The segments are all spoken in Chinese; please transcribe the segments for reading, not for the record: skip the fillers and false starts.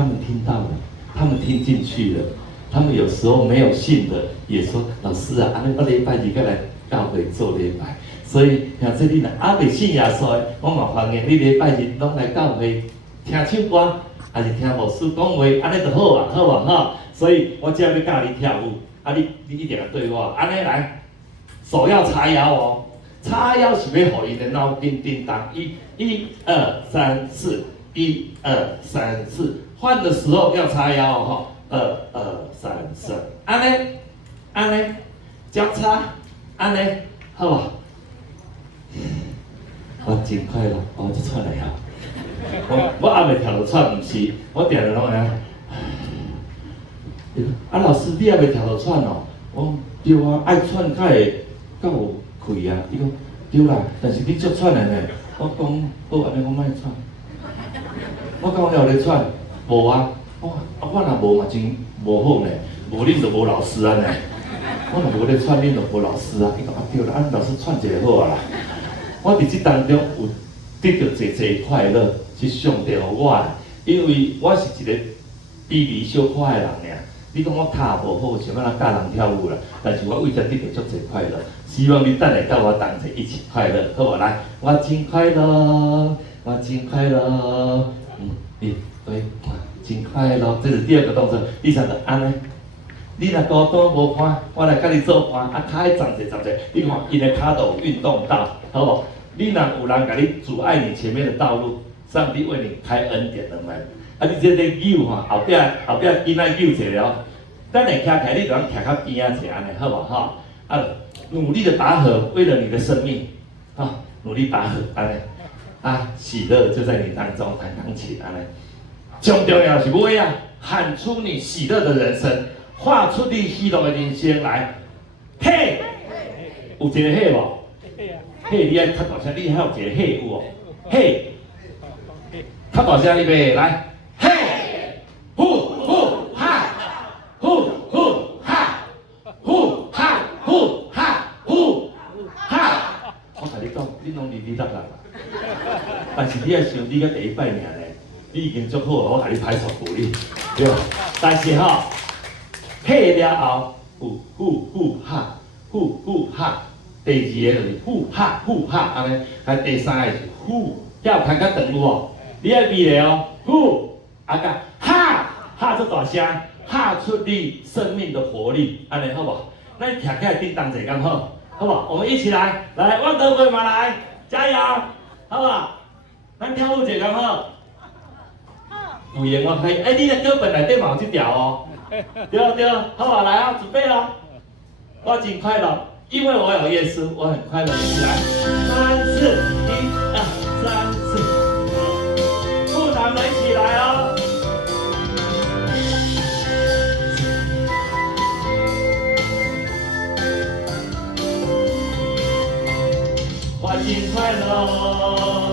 他们听到了，他们听进去了，他们有时候没有信的也说老师啊，我礼拜二再来教会做礼拜。所以像这你若还未信耶稣的，我嘛欢迎你礼拜日拢来教会听唱歌，还是听牧师讲话，安尼就好啊，好无吼？所以我只要要教你跳舞，你一定要对我安尼来，手要叉腰哦，叉腰是要互伊的脑筋叮当，一二三四，一二三四，换的时候要叉腰哦吼，二三四，安尼交叉，安尼好无？我真快乐，我就喘来啊！我还未跳到喘，唔是，我定定拢安。老师，你还未跳到喘哦？我对啊，爱喘才会较有气啊。伊讲对啦，但是你足喘的呢。我讲好，安尼我莫喘。我讲我了咧喘，无啊。我若无嘛真无好呢，无恁就无老师啊呢。我若无咧喘，恁就无老师啊。伊讲对啦，老师喘一个好啊啦。我伫这当中有得到侪快乐，是上帝予我的，因为我是一个卑微小可的人尔。你讲我脚无好，想要来教人跳舞啦，但是我为着得到足侪快乐，希望你等下跟我同齐一起快乐，好无？来，我真快乐，我真快乐，对，真快乐，这是第二个动作，第三个安尼。你若高端无伴，我来甲你做伴，脚站者，你看伊的脚都有运动到，好无？你若有人甲你阻碍你前面的道路，上帝为你开恩典的门。你这个扭吼，后壁囡仔扭者了，等下徛起来，你就通徛较边仔者安尼，好无吼？努力的拔河，为了你的生命，努力拔河安尼，喜乐就在你当中，弹钢琴安尼。最重要是尾啊，喊出你喜乐的人生。画出你喜乐的人生来，嘿，有一个嘿无？嘿，你爱较大声，你还有一个嘿有哦？嘿，较大声你袂来，嘿，呼哈，呼哈，呼哈，呼哈，呼哈。我甲你讲，你拢离得啦，但是你要想，你个第一摆尔咧，你已经足好，我甲你拍手鼓励，对吧？但是吼。嘿了后，呼哈，第二个就是呼哈，安尼，第三个是呼，要看较长有无？你要记咧哦，呼，甲哈出大声，哈出你生命的活力，安尼好无？咱徛起来叮当者刚好，好不好？我们一起来，汪德贵嘛来，加油，好不好？咱跳舞者刚好。有闲我可以，你的歌本内底嘛有这条哦。对，好不好？来啊，准备了。我真快乐，因为我有耶稣，我很快乐。一起来，3、4，1、2、3、4，不难的一起来哦。我真快乐，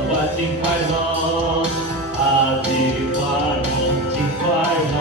我真快乐，你我拢真快乐。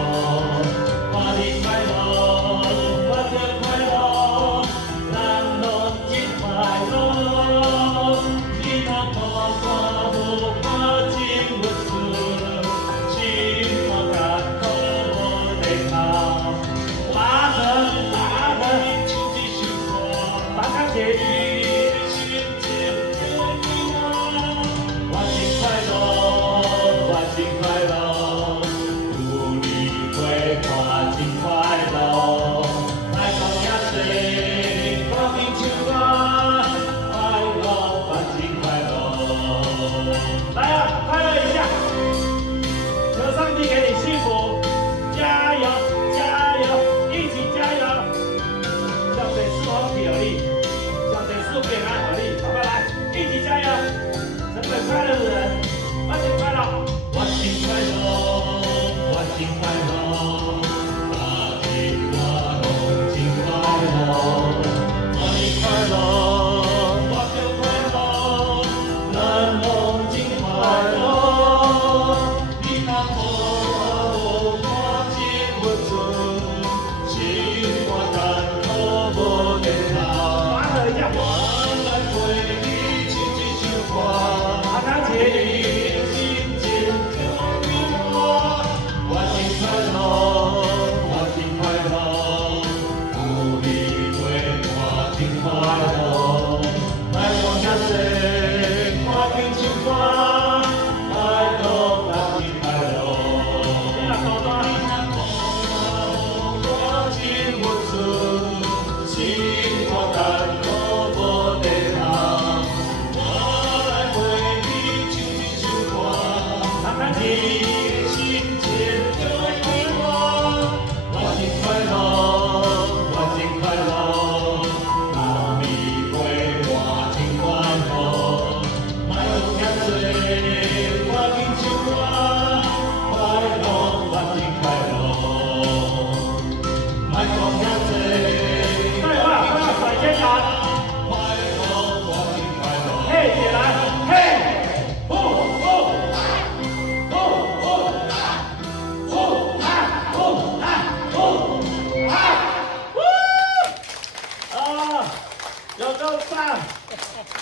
有够棒！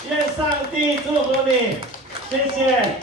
愿上帝祝福你，谢谢。